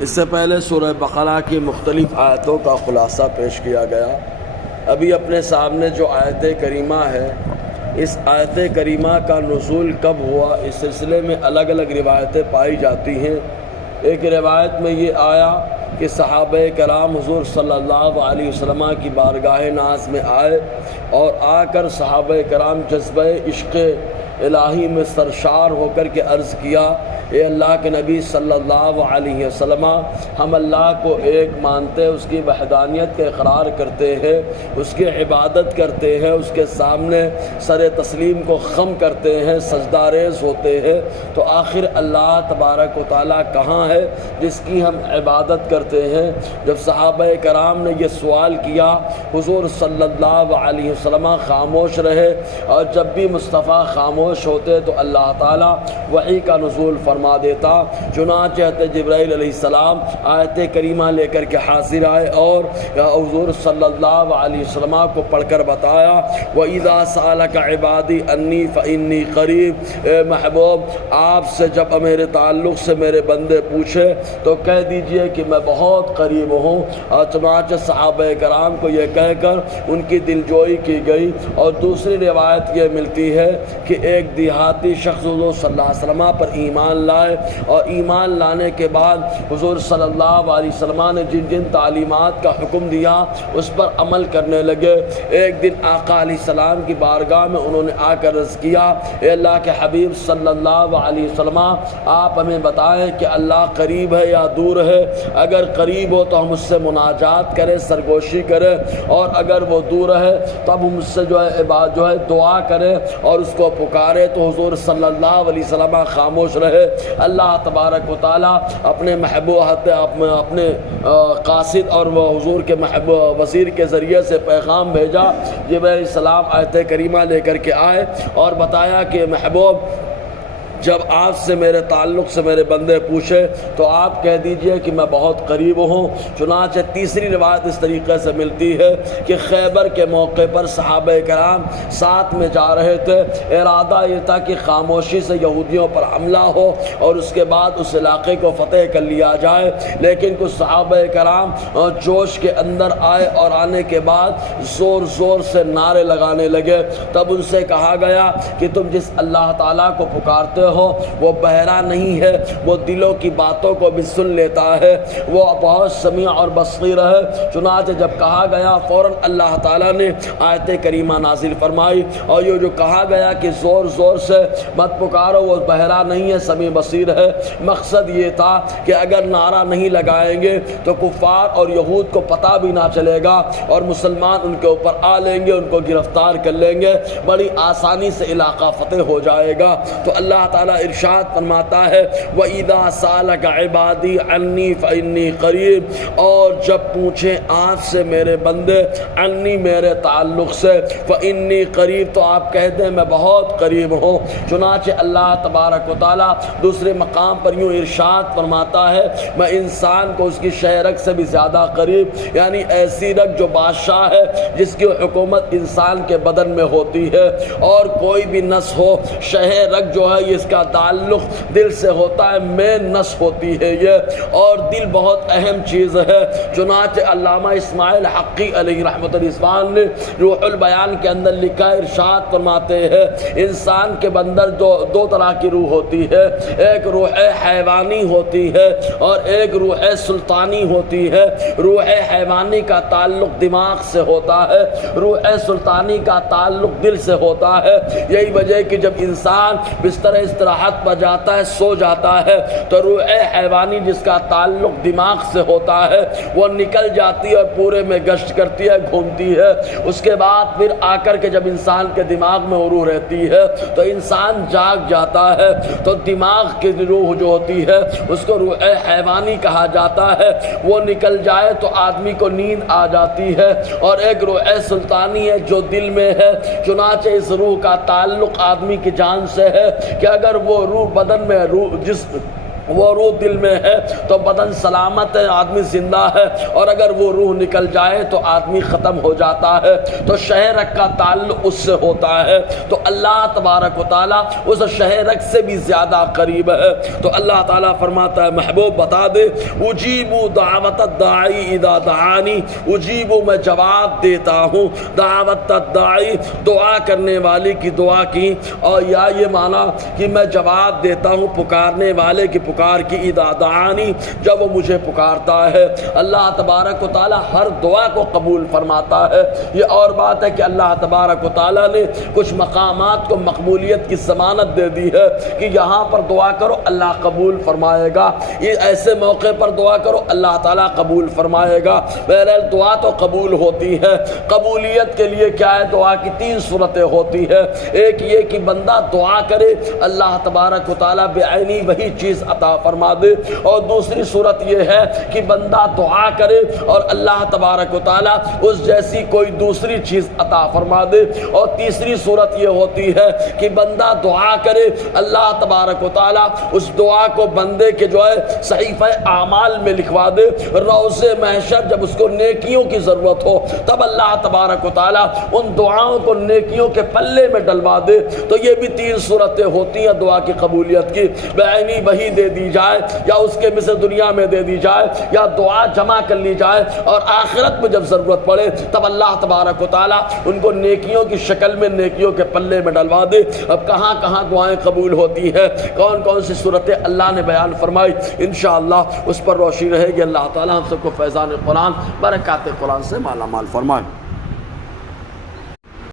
اس سے پہلے سورہ بقرہ کی مختلف آیتوں کا خلاصہ پیش کیا گیا۔ ابھی اپنے سامنے جو آیت کریمہ ہے، اس آیت کریمہ کا نزول کب ہوا، اس سلسلے میں الگ الگ روایتیں پائی جاتی ہیں۔ ایک روایت میں یہ آیا کہ صحابہ کرام حضور صلی اللہ علیہ وسلم کی بارگاہ ناز میں آئے اور آ کر صحابہ کرام جذبہ عشق الہی میں سرشار ہو کر کے عرض کیا، اے اللہ کے نبی صلی اللہ علیہ وسلم، ہم اللہ کو ایک مانتے ہیں، اس کی وحدانیت کا اقرار کرتے ہیں، اس کی عبادت کرتے ہیں، اس کے سامنے سر تسلیم کو خم کرتے ہیں، سجدہ ریز ہوتے ہیں، تو آخر اللہ تبارک و تعالیٰ کہاں ہے جس کی ہم عبادت کرتے ہیں؟ جب صحابہ کرام نے یہ سوال کیا، حضور صلی اللہ علیہ وسلم خاموش رہے، اور جب بھی مصطفیٰ خاموش ہوتے تو اللہ تعالیٰ وحی کا نزول فرما دیتا۔ چنانچہ حضرت جبرائیل علیہ السلام آیت کریمہ لے کر کے حاضر آئے اور حضور صلی اللہ علیہ وسلم کو پڑھ کر بتایا، وَإِذَا سَأَلَكَ عِبَادِي أَنِّي فَإِنِّي قَرِيب، اے محبوب، آپ سے جب میرے تعلق سے میرے بندے پوچھے تو کہہ دیجئے کہ میں بہت قریب ہوں۔ اور چنانچہ صحابہ کرام کو یہ کہہ کر ان کی دلجوئی کی گئی۔ اور دوسری روایت یہ ملتی ہے کہ ایک دیہاتی شخص حضور صلی اللہ علیہ وسلم پر ایمان لائے، اور ایمان لانے کے بعد حضور صلی اللہ علیہ وسلم نے جن جن تعلیمات کا حکم دیا اس پر عمل کرنے لگے۔ ایک دن آقا علیہ السلام کی بارگاہ میں انہوں نے آ کر عرض کیا، اے اللہ کے حبیب صلی اللہ علیہ وسلم، آپ ہمیں بتائیں کہ اللہ قریب ہے یا دور ہے؟ اگر قریب ہو تو ہم اس سے مناجات کریں، سرگوشی کریں، اور اگر وہ دور ہے تو اب ہم اس سے جو ہے دعا کریں اور اس کو پکارے۔ تو حضور صلی اللہ علیہ وسلم خاموش رہے۔ اللہ تبارک و تعالیٰ اپنے محبوب اپنے قاصد اور وہ حضور کے محبوب وزیر کے ذریعے سے پیغام بھیجا۔ جبرائیل علیہ السلام آیت کریمہ لے کر کے آئے اور بتایا کہ محبوب، جب آپ سے میرے تعلق سے میرے بندے پوچھے تو آپ کہہ دیجئے کہ میں بہت قریب ہوں۔ چنانچہ تیسری روایت اس طریقے سے ملتی ہے کہ خیبر کے موقع پر صحابہ کرام ساتھ میں جا رہے تھے، ارادہ یہ تھا کہ خاموشی سے یہودیوں پر حملہ ہو اور اس کے بعد اس علاقے کو فتح کر لیا جائے، لیکن کچھ صحابہ کرام جوش کے اندر آئے اور آنے کے بعد زور زور سے نعرے لگانے لگے۔ تب ان سے کہا گیا کہ تم جس اللہ تعالیٰ کو پکارتے ہو وہ بہرا نہیں ہے، وہ دلوں کی باتوں کو بھی سن لیتا ہے، وہ بہت سمیع اور بصیر ہے۔ چنانچہ جب کہا گیا فوراً اللہ تعالیٰ نے آیت کریمہ نازل فرمائی، اور یہ جو کہا گیا کہ زور زور سے مت پکارو، وہ بہرا نہیں ہے، سمیع بصیر ہے، مقصد یہ تھا کہ اگر نعرہ نہیں لگائیں گے تو کفار اور یہود کو پتہ بھی نہ چلے گا اور مسلمان ان کے اوپر آ لیں گے، ان کو گرفتار کر لیں گے، بڑی آسانی سے علاقہ فتح ہو جائے گا۔ تو اللہ تعالیٰ ارشاد فرماتا ہے، وَإِذَا سَأَلَكَ عِبَادِي عَنِّي فَإِنِّي قَرِيب، اور جب پوچھیں آپ سے میرے بندے عنی میرے تعلق سے، فَإِنِّي قَرِيب، تو آپ کہہ دیں میں بہت قریب ہوں۔ چنانچہ اللہ تبارک و تعالیٰ دوسرے مقام پر یوں ارشاد فرماتا ہے، میں انسان کو اس کی شہ رگ سے بھی زیادہ قریب، یعنی ایسی رگ جو بادشاہ ہے جس کی حکومت انسان کے بدن میں ہوتی ہے، اور کوئی بھی نس ہو، شہ رگ جو ہے اس کا تعلق دل سے ہوتا ہے، مین نس ہوتی ہے یہ، اور دل بہت اہم چیز ہے۔ چنانچہ علامہ اسماعیل حقی علیہ رحمۃ اللہ نے روح البیان کے اندر لکھا، ارشاد فرماتے ہیں انسان کے اندر دو طرح کی روح ہوتی ہے، ایک روح حیوانی ہوتی ہے اور ایک روح سلطانی ہوتی ہے۔ روح حیوانی کا تعلق دماغ سے ہوتا ہے، روح سلطانی کا تعلق دل سے ہوتا ہے۔ یہی وجہ ہے کہ جب انسان بستر استراحت پر جاتا ہے، سو جاتا ہے، تو روح حیوانی جس کا تعلق دماغ سے ہوتا ہے وہ نکل جاتی ہے اور پورے میں گشت کرتی ہے، گھومتی ہے۔ اس کے بعد پھر آ کر کے جب انسان کے دماغ میں روح رہتی ہے تو انسان جاگ جاتا ہے، تو دماغ کی روح جو ہوتی ہے اس کو روح حیوانی کہا جاتا ہے۔ وہ نکل جائے تو آدمی کو نیند آ جاتی ہے، اور ایک روح سلطانی ہے جو دل میں ہے۔ چنانچہ اس روح کا تعلق آدمی کی جان سے ہے کہ اگر وہ روح بدن میں وہ روح دل میں ہے تو بدن سلامت ہے، آدمی زندہ ہے، اور اگر وہ روح نکل جائے تو آدمی ختم ہو جاتا ہے۔ تو شہ رگ کا تعلق اس سے ہوتا ہے، تو اللہ تبارک و تعالیٰ اس شہ رگ سے بھی زیادہ قریب ہے۔ تو اللہ تعالیٰ فرماتا ہے محبوب بتا دے اجیب دعوت الداعی اذا دعانی، اجیب میں جواب دیتا ہوں دعوت الداعی دعا کرنے والے کی دعا کی، اور یا یہ مانا کہ میں جواب دیتا ہوں پکارنے والے کی پکار کی، اذا دعانی جب وہ مجھے پکارتا ہے۔ اللہ تبارک و تعالیٰ ہر دعا کو قبول فرماتا ہے۔ یہ اور بات ہے کہ اللہ تبارک و تعالیٰ نے کچھ مقامات کو مقبولیت کی ضمانت دے دی ہے کہ یہاں پر دعا کرو اللہ قبول فرمائے گا، یہ ایسے موقع پر دعا کرو اللہ تعالیٰ قبول فرمائے گا۔ بہرحال دعا تو قبول ہوتی ہے۔ قبولیت کے لیے کیا ہے؟ دعا کی 3 صورتیں ہوتی ہے۔ ایک یہ کہ بندہ دعا کرے اللہ تبارک و تعالیٰ بعینی وہی چیز عطا فرما دے، اور دوسری صورت یہ ہے کہ بندہ دعا کرے اور اللہ تبارک و تعالیٰ اس جیسی کوئی دوسری چیز عطا فرما دے، اور تیسری صورت یہ ہوتی ہے کہ بندہ دعا کرے اللہ تبارک و تعالیٰ اس دعا کو بندے کے جو ہے صحیفہ اعمال میں لکھوا دے، روز محشر جب اس کو نیکیوں کی ضرورت ہو تب اللہ تبارک و تعالیٰ ان دعاؤں کو نیکیوں کے پلے میں ڈلوا دے۔ تو یہ بھی 3 صورتیں ہوتی ہیں دعا کی قبولیت کی، بعینی وہی دے دی جائے، یا اس کے مثل دنیا میں دے دی جائے، یا دعا جمع کر لی جائے اور آخرت میں جب ضرورت پڑے تب اللہ تبارک و تعالیٰ ان کو نیکیوں کی شکل میں نیکیوں کے پلے میں ڈلوا دے۔ اب کہاں کہاں دعائیں قبول ہوتی ہے، کون کون سی صورتیں اللہ نے بیان فرمائی، انشاءاللہ اس پر روشنی رہے گی۔ اللہ تعالیٰ ہم سب کو فیضان قرآن برکات قرآن سے مالا مال فرمائے۔